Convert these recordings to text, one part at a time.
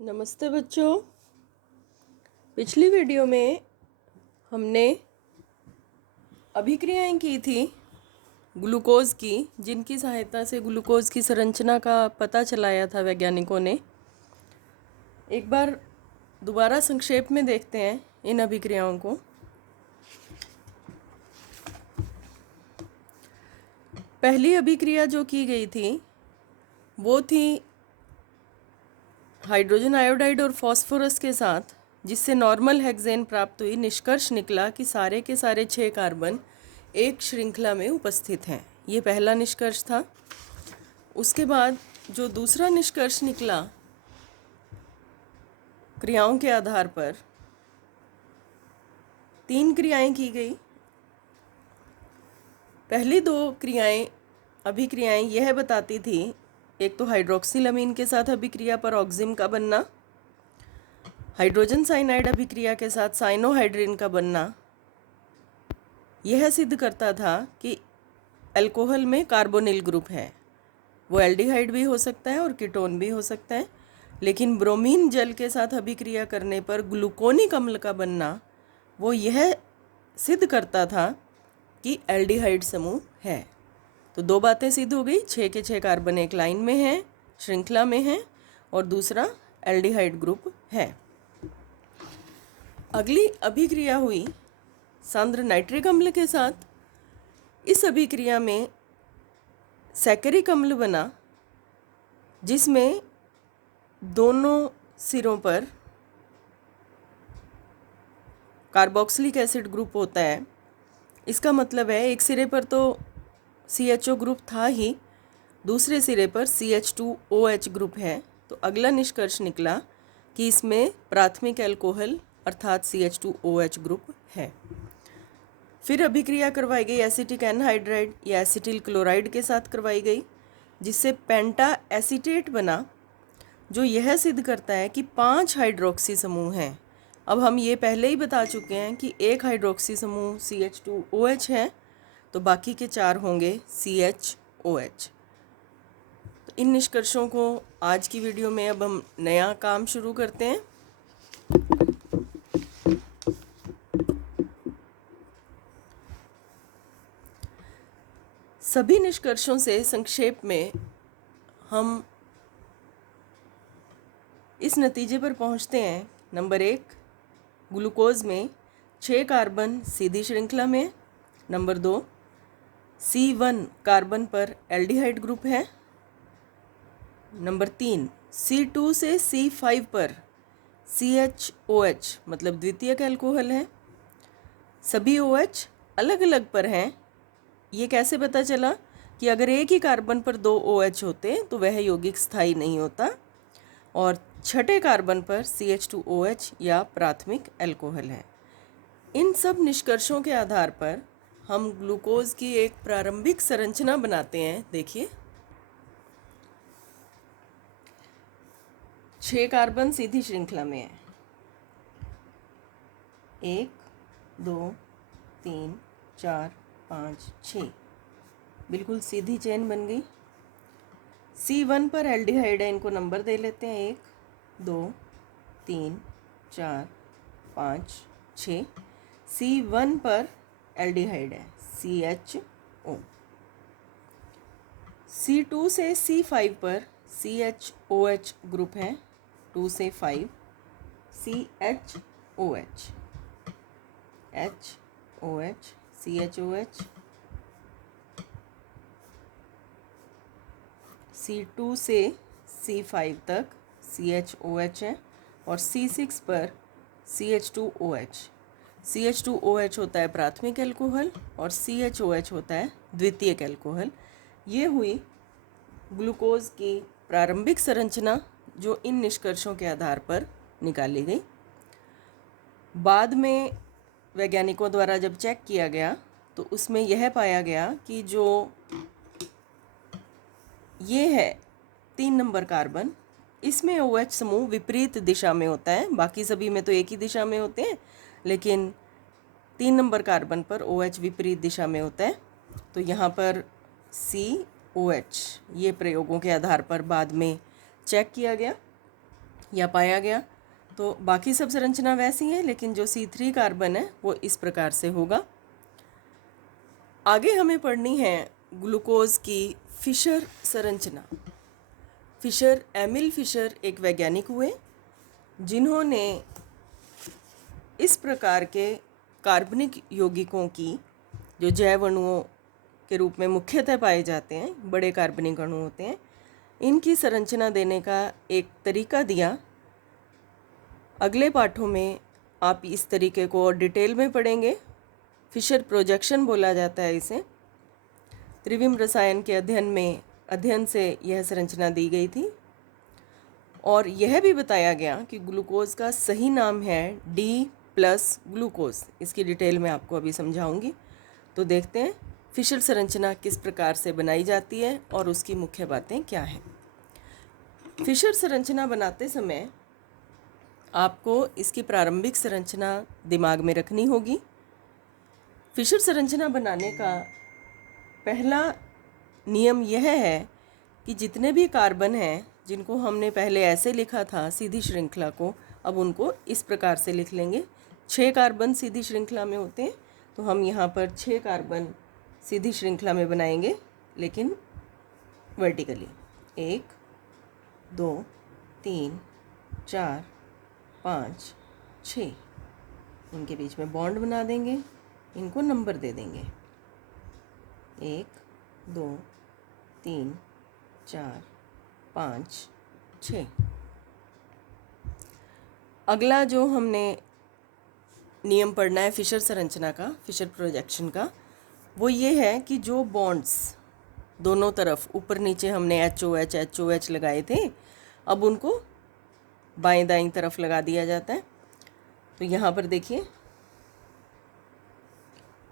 नमस्ते बच्चों। पिछली वीडियो में हमने अभिक्रियाएं की थी ग्लूकोज की, जिनकी सहायता से ग्लूकोज की संरचना का पता चलाया था वैज्ञानिकों ने। एक बार दोबारा संक्षेप में देखते हैं इन अभिक्रियाओं को। पहली अभिक्रिया जो की गई थी वो थी हाइड्रोजन आयोडाइड और फास्फोरस के साथ, जिससे नॉर्मल हेक्सेन प्राप्त हुई। निष्कर्ष निकला कि सारे के सारे 6 कार्बन एक श्रृंखला में उपस्थित हैं। ये पहला निष्कर्ष था। उसके बाद जो दूसरा निष्कर्ष निकला, क्रियाओं के आधार पर 3 क्रियाएं की गई। पहली 2 अभिक्रियाएं यह बताती थी, एक तो हाइड्रोक्सिल अमीन के साथ अभिक्रिया पर ऑक्सिम का बनना, हाइड्रोजन साइनाइड अभिक्रिया के साथ साइनोहाइड्रिन का बनना। यह सिद्ध करता था कि अल्कोहल में कार्बोनिल ग्रुप है। वो एल्डिहाइड भी हो सकता है और कीटोन भी हो सकता है, लेकिन ब्रोमीन जल के साथ अभिक्रिया करने पर ग्लूकोनिक अम्ल का बनना वो यह सिद्ध करता था कि एल्डिहाइड समूह है। तो 2 बातें सिद्ध हो गई, 6 के 6 कार्बन एक लाइन में हैं, श्रृंखला में हैं, और दूसरा एल्डिहाइड ग्रुप है। अगली अभिक्रिया हुई सांद्र नाइट्रिक अम्ल के साथ। इस अभिक्रिया में सैकरिक अम्ल बना, जिसमें दोनों सिरों पर कार्बोक्सिलिक एसिड ग्रुप होता है। इसका मतलब है एक सिरे पर तो CHO ग्रुप था ही, दूसरे सिरे पर CH2OH ग्रुप है। तो अगला निष्कर्ष निकला कि इसमें प्राथमिक अल्कोहल अर्थात CH2OH ग्रुप है। फिर अभिक्रिया करवाई गई एसिटिक एनहाइड्राइड या एसिटिल क्लोराइड के साथ करवाई गई, जिससे पेंटा एसीटेट बना, जो यह सिद्ध करता है कि 5 हाइड्रोक्सी समूह हैं। अब हम ये पहले ही बता चुके हैं कि एक हाइड्रोक्सी समूह CH2OH है, तो बाकी के 4 होंगे CHOH। तो इन निष्कर्षों को आज की वीडियो में अब हम नया काम शुरू करते हैं। सभी निष्कर्षों से संक्षेप में हम इस नतीजे पर पहुंचते हैं। नंबर 1, ग्लूकोज में 6 कार्बन सीधी श्रृंखला में। नंबर 2, C1 कार्बन पर एल्डिहाइड ग्रुप है। नंबर 3, C2 से C5 पर CHOH मतलब द्वितीयक अल्कोहल है। सभी OH अलग अलग पर हैं। ये कैसे पता चला कि अगर एक ही कार्बन पर 2 OH होते तो वह यौगिक स्थायी नहीं होता, और छठे कार्बन पर CH2OH या प्राथमिक अल्कोहल है। इन सब निष्कर्षों के आधार पर हम ग्लूकोज की एक प्रारंभिक संरचना बनाते हैं। देखिए, 6 कार्बन सीधी श्रृंखला में है। 1 2 3 4 5 6, बिल्कुल सीधी चेन बन गई। C1 पर एल्डिहाइड है, इनको नंबर दे लेते हैं 1 2 3 4 5 6। C1 पर एल्डिहाइड है CHO। C2 से C5 पर CHOH ग्रुप है, 2 से 5 CHOH HOH CHOH। C2 से C5 तक CHOH है, और C6 पर CH2OH। CH2OH होता है प्राथमिक अल्कोहल और CHOH होता है द्वितीयक अल्कोहल। ये हुई ग्लूकोज की प्रारंभिक संरचना, जो इन निष्कर्षों के आधार पर निकाली गई। बाद में वैज्ञानिकों द्वारा जब चेक किया गया तो उसमें यह पाया गया कि जो ये है 3 नंबर कार्बन, इसमें OH समूह विपरीत दिशा में होता है। बाकी सभी में तो एक ही दिशा में होते हैं, लेकिन 3 नंबर कार्बन पर OH विपरीत दिशा में होता है। तो यहाँ पर COH ये प्रयोगों के आधार पर बाद में चेक किया गया। या पाया गया। तो बाकी सब संरचना वैसी है, लेकिन जो C3 कार्बन है वो इस प्रकार से होगा। आगे हमें पढ़नी है ग्लूकोज की फिशर संरचना। फिशर, एमिल फिशर एक वैज्ञानिक हुए जिन्होंने इस प्रकार के कार्बनिक यौगिकों की, जो जैव अणुओं के रूप में मुख्यतः पाए जाते हैं, बड़े कार्बनिक अणु होते हैं, इनकी संरचना देने का एक तरीका दिया। अगले पाठों में आप इस तरीके को और डिटेल में पढ़ेंगे। फिशर प्रोजेक्शन बोला जाता है इसे। त्रिविम रसायन के अध्ययन से यह संरचना दी गई थी और यह भी बताया गया कि ग्लूकोज का सही नाम है D+ ग्लूकोज। इसकी डिटेल में आपको अभी समझाऊंगी। तो देखते हैं फिशर संरचना किस प्रकार से बनाई जाती है और उसकी मुख्य बातें क्या हैं। फिशर संरचना बनाते समय आपको इसकी प्रारंभिक संरचना दिमाग में रखनी होगी। फिशर संरचना बनाने का पहला नियम यह है कि जितने भी कार्बन हैं, जिनको हमने पहले ऐसे लिखा था सीधी श्रृंखला को, अब उनको इस प्रकार से लिख लेंगे। 6 कार्बन सीधी श्रृंखला में होते हैं, तो हम यहाँ पर 6 कार्बन सीधी श्रृंखला में बनाएंगे, लेकिन वर्टिकली। 1 2 3 4 5 6, उनके बीच में बॉन्ड बना देंगे, इनको नंबर दे देंगे। 1 2 3 4 5 6। अगला जो हमने नियम पढ़ना है फिशर संरचना का, फिशर प्रोजेक्शन का, वो ये है कि जो बॉन्ड्स दोनों तरफ ऊपर नीचे हमने HOH लगाए थे, अब उनको बाएं दाएं तरफ लगा दिया जाता है। तो यहाँ पर देखिए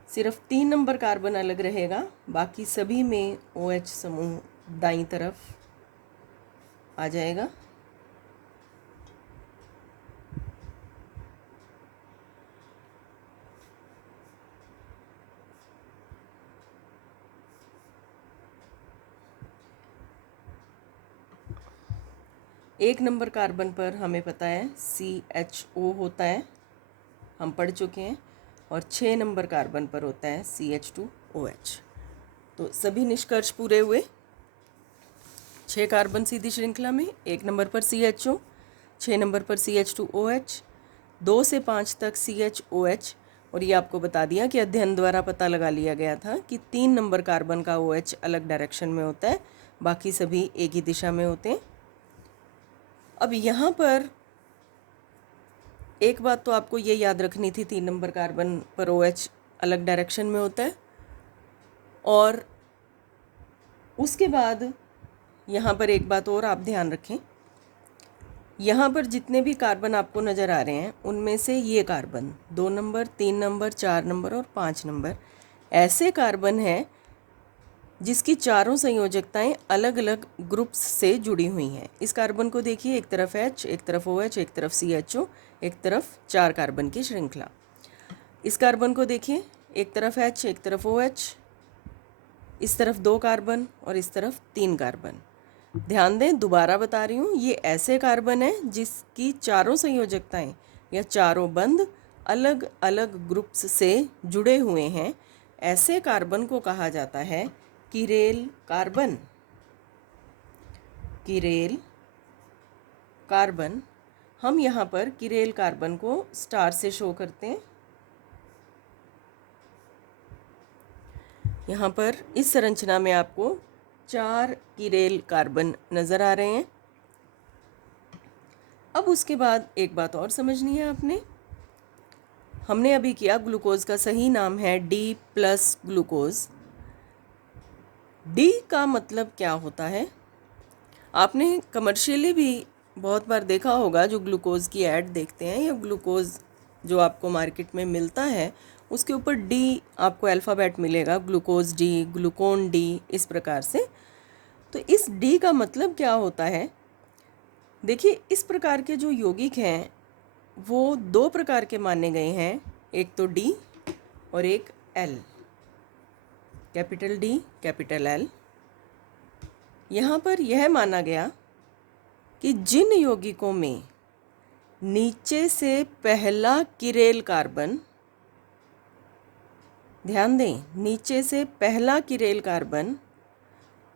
सिर्फ 3 नंबर कार्बन अलग रहेगा, बाकी सभी में OH समूह दाईं तरफ आ जाएगा। एक नंबर कार्बन पर हमें पता है CHO होता है, हम पढ़ चुके हैं, और 6 नंबर कार्बन पर होता है CH2OH। तो सभी निष्कर्ष पूरे हुए। 6 कार्बन सीधी श्रृंखला में, 1 नंबर पर CHO, 6 नंबर पर CH2OH, 2 से 5 तक CHOH। और ये आपको बता दिया कि अध्ययन द्वारा पता लगा लिया गया था कि 3 नंबर कार्बन का OH अलग डायरेक्शन में होता है, बाकी सभी एक ही दिशा में होते हैं। अब यहाँ पर एक बात तो आपको ये याद रखनी थी, 3 नंबर कार्बन पर OH अलग डायरेक्शन में होता है। और उसके बाद यहाँ पर एक बात और आप ध्यान रखें, यहाँ पर जितने भी कार्बन आपको नज़र आ रहे हैं, उनमें से ये कार्बन 2 नंबर, 3 नंबर, 4 नंबर और 5 नंबर ऐसे कार्बन हैं जिसकी चारों संयोजकताएं अलग अलग ग्रुप्स से जुड़ी हुई हैं। इस कार्बन को देखिए, एक तरफ H, एक तरफ OH, एक तरफ CHO, एक तरफ 4 कार्बन की श्रृंखला। इस कार्बन को देखिए, एक तरफ H, एक तरफ OH, इस तरफ 2 कार्बन और इस तरफ 3 कार्बन। ध्यान दें, दोबारा बता रही हूँ, ये ऐसे कार्बन हैं जिसकी चारों संयोजकताएं या चारों बंध अलग अलग ग्रुप्स से जुड़े हुए हैं। ऐसे कार्बन को कहा जाता है किरेल कार्बन। किरेल कार्बन, हम यहाँ पर किरेल कार्बन को स्टार से शो करते हैं। यहाँ पर इस संरचना में आपको 4 किरेल कार्बन नज़र आ रहे हैं। अब उसके बाद एक बात और समझनी है आपने, हमने अभी किया ग्लूकोज का सही नाम है D+ ग्लूकोज। D का मतलब क्या होता है? आपने कमर्शियली भी बहुत बार देखा होगा, जो ग्लूकोज की ऐड देखते हैं या ग्लूकोज जो आपको मार्केट में मिलता है, उसके ऊपर D आपको अल्फ़ाबेट मिलेगा, ग्लूकोज D, ग्लूकोन D, इस प्रकार से। तो इस D का मतलब क्या होता है? देखिए, इस प्रकार के जो यौगिक हैं वो 2 प्रकार के माने गए हैं, एक तो D और एक L, capital D, capital L। यहाँ पर यह माना गया कि जिन यौगिकों में नीचे से पहला किरेल कार्बन, ध्यान दें, नीचे से पहला किरेल कार्बन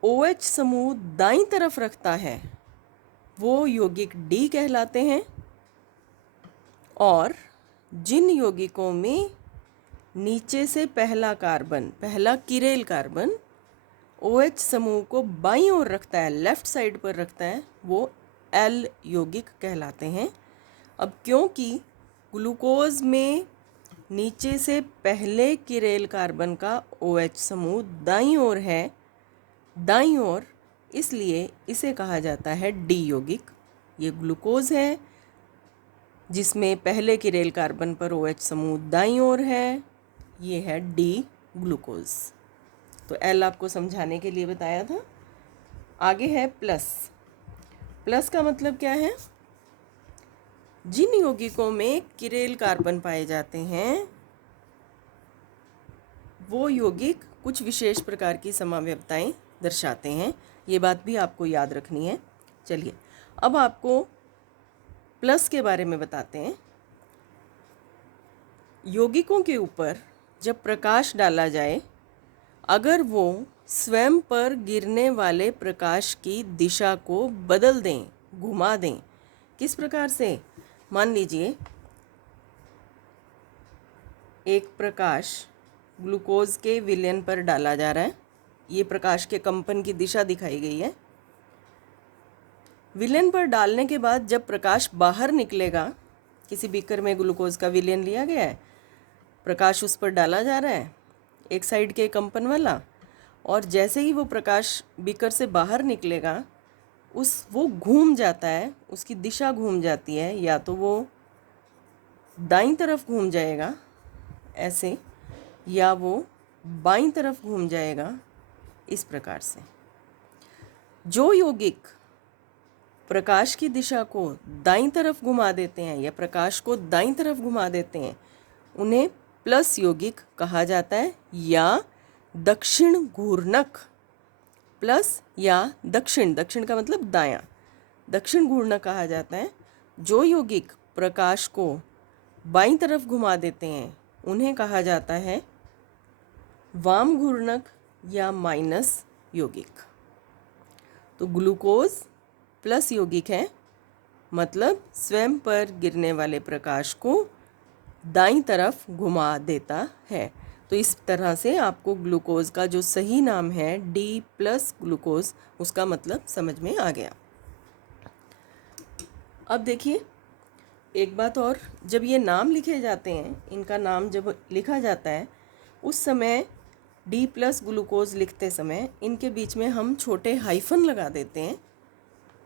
OH समूह दाईं तरफ रखता है, वो यौगिक D कहलाते हैं। और जिन यौगिकों में नीचे से पहला कार्बन, पहला किरेल कार्बन OH समूह को बाईं ओर रखता है, लेफ्ट साइड पर रखता है, वो L यौगिक कहलाते हैं। अब क्योंकि ग्लूकोज में नीचे से पहले किरेल कार्बन का OH समूह दाईं ओर है, दाईं ओर, इसलिए इसे कहा जाता है D यौगिक। ये ग्लूकोज है जिसमें पहले किरेल कार्बन पर OH समूह दाईं ओर है, ये है D ग्लूकोज। तो L आपको समझाने के लिए बताया था। आगे है प्लस। प्लस का मतलब क्या है? जिन यौगिकों में किरेल कार्बन पाए जाते हैं वो यौगिक कुछ विशेष प्रकार की समावयवताएं दर्शाते हैं। ये बात भी आपको याद रखनी है। चलिए अब आपको प्लस के बारे में बताते हैं। यौगिकों के ऊपर जब प्रकाश डाला जाए, अगर वो स्वयं पर गिरने वाले प्रकाश की दिशा को बदल दें, घुमा दें। किस प्रकार से? मान लीजिए एक प्रकाश ग्लूकोज के विलयन पर डाला जा रहा है, ये प्रकाश के कंपन की दिशा दिखाई गई है। विलयन पर डालने के बाद जब प्रकाश बाहर निकलेगा, किसी बीकर में ग्लूकोज का विलयन लिया गया है, प्रकाश उस पर डाला जा रहा है एक साइड के कंपन वाला, और जैसे ही वो प्रकाश बीकर से बाहर निकलेगा वो घूम जाता है, उसकी दिशा घूम जाती है, या तो वो दाईं तरफ घूम जाएगा ऐसे, या वो बाईं तरफ घूम जाएगा इस प्रकार से। जो यौगिक प्रकाश की दिशा को दाईं तरफ घुमा देते हैं या प्रकाश को दाईं तरफ घुमा देते हैं, उन्हें प्लस यौगिक कहा जाता है, या दक्षिण घूर्णक। प्लस या दक्षिण, दक्षिण का मतलब दायां, दक्षिण घूर्णक कहा जाता है। जो यौगिक प्रकाश को बाईं तरफ घुमा देते हैं उन्हें कहा जाता है वाम घूर्णक या माइनस यौगिक। तो ग्लूकोज प्लस यौगिक है, मतलब स्वयं पर गिरने वाले प्रकाश को दाईं तरफ घुमा देता है। तो इस तरह से आपको ग्लूकोज का जो सही नाम है D प्लस ग्लूकोज, उसका मतलब समझ में आ गया। अब देखिए एक बात और, जब ये नाम लिखे जाते हैं, इनका नाम जब लिखा जाता है उस समय D प्लस ग्लूकोज लिखते समय इनके बीच में हम छोटे हाइफन लगा देते हैं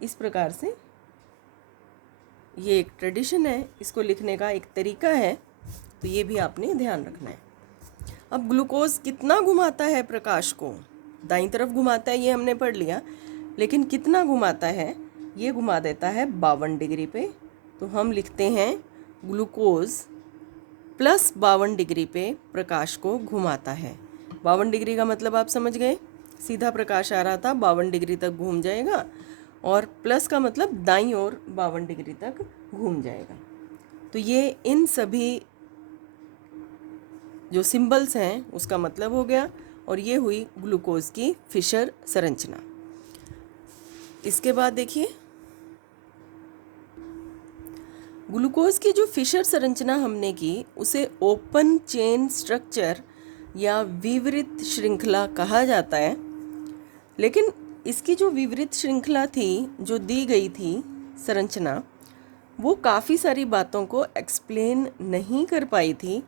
इस प्रकार से। ये एक ट्रेडिशन है, इसको लिखने का एक तरीका है, तो ये भी आपने ध्यान रखना है। अब ग्लूकोज कितना घुमाता है प्रकाश को? दाईं तरफ घुमाता है, ये हमने पढ़ लिया, लेकिन कितना घुमाता है? ये घुमा देता है 52 डिग्री पे। तो हम लिखते हैं ग्लूकोज प्लस 52 डिग्री पे प्रकाश को घुमाता है। 52 डिग्री का मतलब आप समझ गए, सीधा प्रकाश आ रहा था 52 डिग्री तक घूम जाएगा, और प्लस का मतलब दाईं ओर 52 डिग्री तक घूम जाएगा। तो ये इन सभी जो सिंबल्स हैं उसका मतलब हो गया, और ये हुई ग्लूकोज की फिशर संरचना। इसके बाद देखिए ग्लूकोज की जो फिशर संरचना हमने की उसे ओपन चेन स्ट्रक्चर या विवरित श्रृंखला कहा जाता है। लेकिन इसकी जो विवरित श्रृंखला थी, जो दी गई थी संरचना, वो काफ़ी सारी बातों को एक्सप्लेन नहीं कर पाई थी।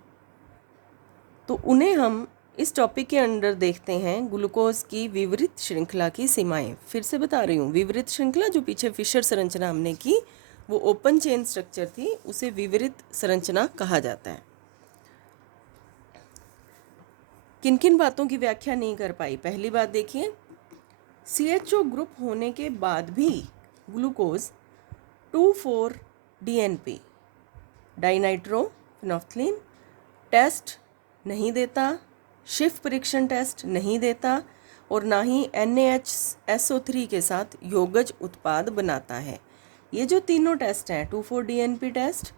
तो उन्हें हम इस टॉपिक के अंदर देखते हैं, ग्लूकोज की विवरित श्रृंखला की सीमाएं। फिर से बता रही हूँ, विवरित श्रृंखला जो पीछे फिशर संरचना हमने की वो ओपन चेन स्ट्रक्चर थी, उसे विवरित संरचना कहा जाता है। किन किन बातों की व्याख्या नहीं कर पाई? पहली बात देखिए, CHO ग्रुप होने के बाद भी ग्लूकोज 2,4-DNP डाइनाइट्रोफेनोल्फथलीन टेस्ट नहीं देता, शिफ परीक्षण टेस्ट नहीं देता, और ना ही NaHSO3 के साथ योगज उत्पाद बनाता है। ये जो तीनों टेस्ट हैं 2,4-DNP टेस्ट,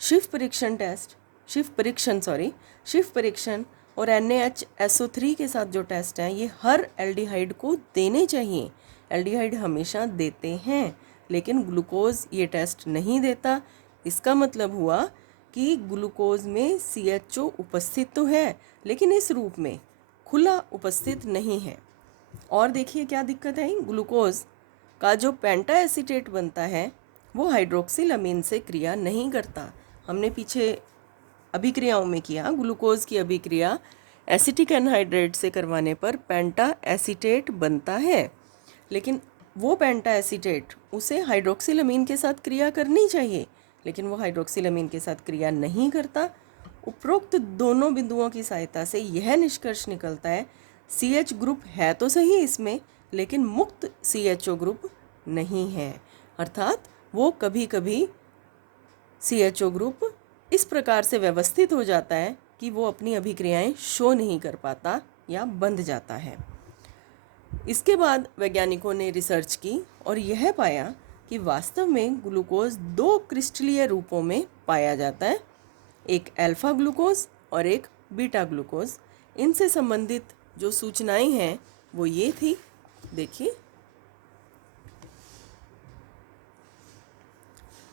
शिफ परीक्षण और NaHSO3 के साथ जो टेस्ट हैं ये हर एल्डिहाइड को देने चाहिए। एल्डिहाइड हमेशा देते हैं, लेकिन ग्लूकोज ये टेस्ट नहीं देता। इसका मतलब हुआ कि ग्लूकोज में CHO उपस्थित तो है, लेकिन इस रूप में खुला उपस्थित नहीं है। और देखिए क्या दिक्कत है, ग्लूकोज का जो पेंटा एसीटेट बनता है वो हाइड्रोक्सिल अमीन से क्रिया नहीं करता। हमने पीछे अभिक्रियाओं में किया, ग्लूकोज की अभिक्रिया एसिटिक एनहाइड्रेट से करवाने पर पेंटा एसीटेट बनता है, लेकिन वो पेंटा एसीटेट उसे हाइड्रोक्सिल अमीन के साथ क्रिया करनी चाहिए, लेकिन वो हाइड्रोक्सिल अमीन के साथ क्रिया नहीं करता। उपरोक्त दोनों बिंदुओं की सहायता से यह निष्कर्ष निकलता है CH ग्रुप है तो सही इसमें, लेकिन मुक्त CHO ग्रुप नहीं है। अर्थात वो कभी कभी CHO ग्रुप इस प्रकार से व्यवस्थित हो जाता है कि वो अपनी अभिक्रियाएं शो नहीं कर पाता या बंध जाता है। इसके बाद वैज्ञानिकों ने रिसर्च की और यह पाया कि वास्तव में ग्लूकोज 2 क्रिस्टलीय रूपों में पाया जाता है, एक अल्फा ग्लूकोज और एक बीटा ग्लूकोज। इनसे संबंधित जो सूचनाएं हैं वो ये थी, देखिए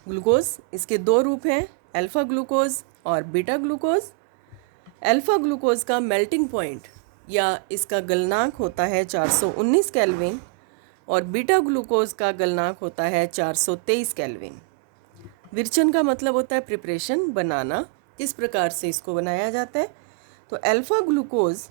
ग्लूकोज इसके 2 रूप हैं, अल्फा ग्लूकोज और बीटा ग्लूकोज। अल्फा ग्लूकोज का मेल्टिंग पॉइंट या इसका गलनांक होता है 419 केल्विन और बीटा ग्लूकोज का गलनांक होता है 423 केल्विन। विरचन का मतलब होता है प्रिपरेशन, बनाना। किस प्रकार से इसको बनाया जाता है, तो अल्फा ग्लूकोज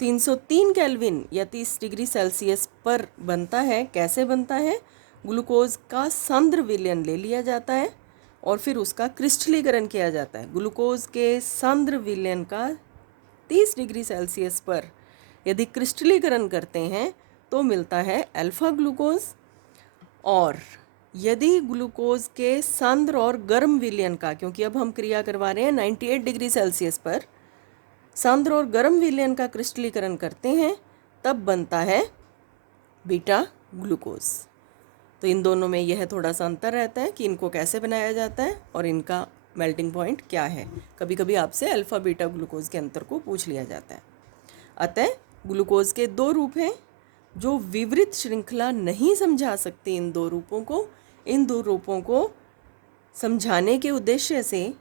303 केल्विन या 30 डिग्री सेल्सियस पर बनता है। कैसे बनता है, ग्लूकोज का सांद्र विलयन ले लिया जाता है और फिर उसका क्रिस्टलीकरण किया जाता है। ग्लूकोज के सांद्र विलयन का 30 डिग्री सेल्सियस पर यदि क्रिस्टलीकरण करते हैं तो मिलता है अल्फा ग्लूकोज, और यदि ग्लूकोज के सांद्र और गर्म विलयन का, क्योंकि अब हम क्रिया करवा रहे हैं 98 डिग्री सेल्सियस पर, सांद्र और गर्म विलयन का क्रिस्टलीकरण करते हैं तब बनता है बीटा ग्लूकोज। तो इन दोनों में यह थोड़ा सा अंतर रहता है कि इनको कैसे बनाया जाता है और इनका मेल्टिंग पॉइंट क्या है। कभी कभी आपसे अल्फा बीटा ग्लूकोज के अंतर को पूछ लिया जाता है। अतः ग्लूकोज के 2 रूप हैं जो विवरित श्रृंखला नहीं समझा सकते। इन 2 रूपों को समझाने के उद्देश्य से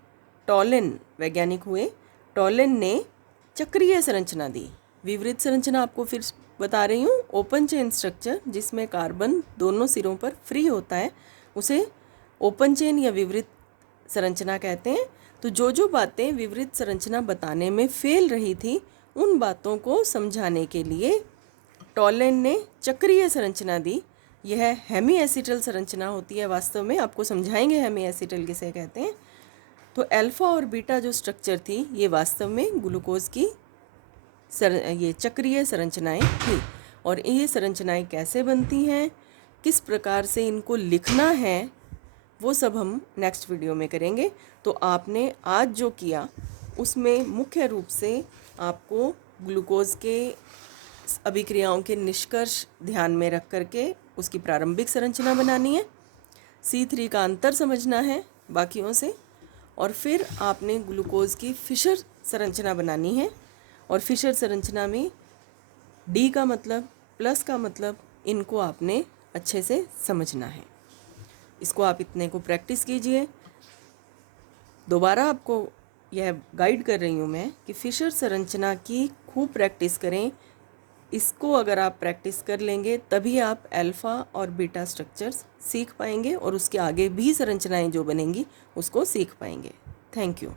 टॉलन वैज्ञानिक हुए। टॉलन ने चक्रीय संरचना दी। विवरित संरचना आपको फिर बता रही हूँ, ओपन चेन स्ट्रक्चर जिसमें कार्बन दोनों सिरों पर फ्री होता है उसे ओपन चेन या विवरित संरचना कहते हैं। तो जो बातें विवरित संरचना बताने में फेल रही थी उन बातों को समझाने के लिए टॉलन ने चक्रीय संरचना दी। यह हेमी एसिटल संरचना होती है। वास्तव में आपको समझाएंगे हेमी एसिटल किसे कहते हैं। तो अल्फा और बीटा जो स्ट्रक्चर थी ये वास्तव में ग्लूकोज की ये चक्रीय संरचनाएं थी। और ये संरचनाएं कैसे बनती हैं, किस प्रकार से इनको लिखना है, वो सब हम नेक्स्ट वीडियो में करेंगे। तो आपने आज जो किया उसमें मुख्य रूप से आपको ग्लूकोज के अभिक्रियाओं के निष्कर्ष ध्यान में रख करके उसकी प्रारंभिक संरचना बनानी है, C3 का अंतर समझना है बाकियों से, और फिर आपने ग्लूकोज की फिशर संरचना बनानी है। और फिशर संरचना में D का मतलब, प्लस का मतलब, इनको आपने अच्छे से समझना है। इसको आप इतने को प्रैक्टिस कीजिए। दोबारा आपको यह गाइड कर रही हूँ मैं कि फिशर संरचना की खूब प्रैक्टिस करें। इसको अगर आप प्रैक्टिस कर लेंगे तभी आप अल्फ़ा और बीटा स्ट्रक्चर्स सीख पाएंगे और उसके आगे भी संरचनाएं जो बनेंगी उसको सीख पाएंगे। Thank you.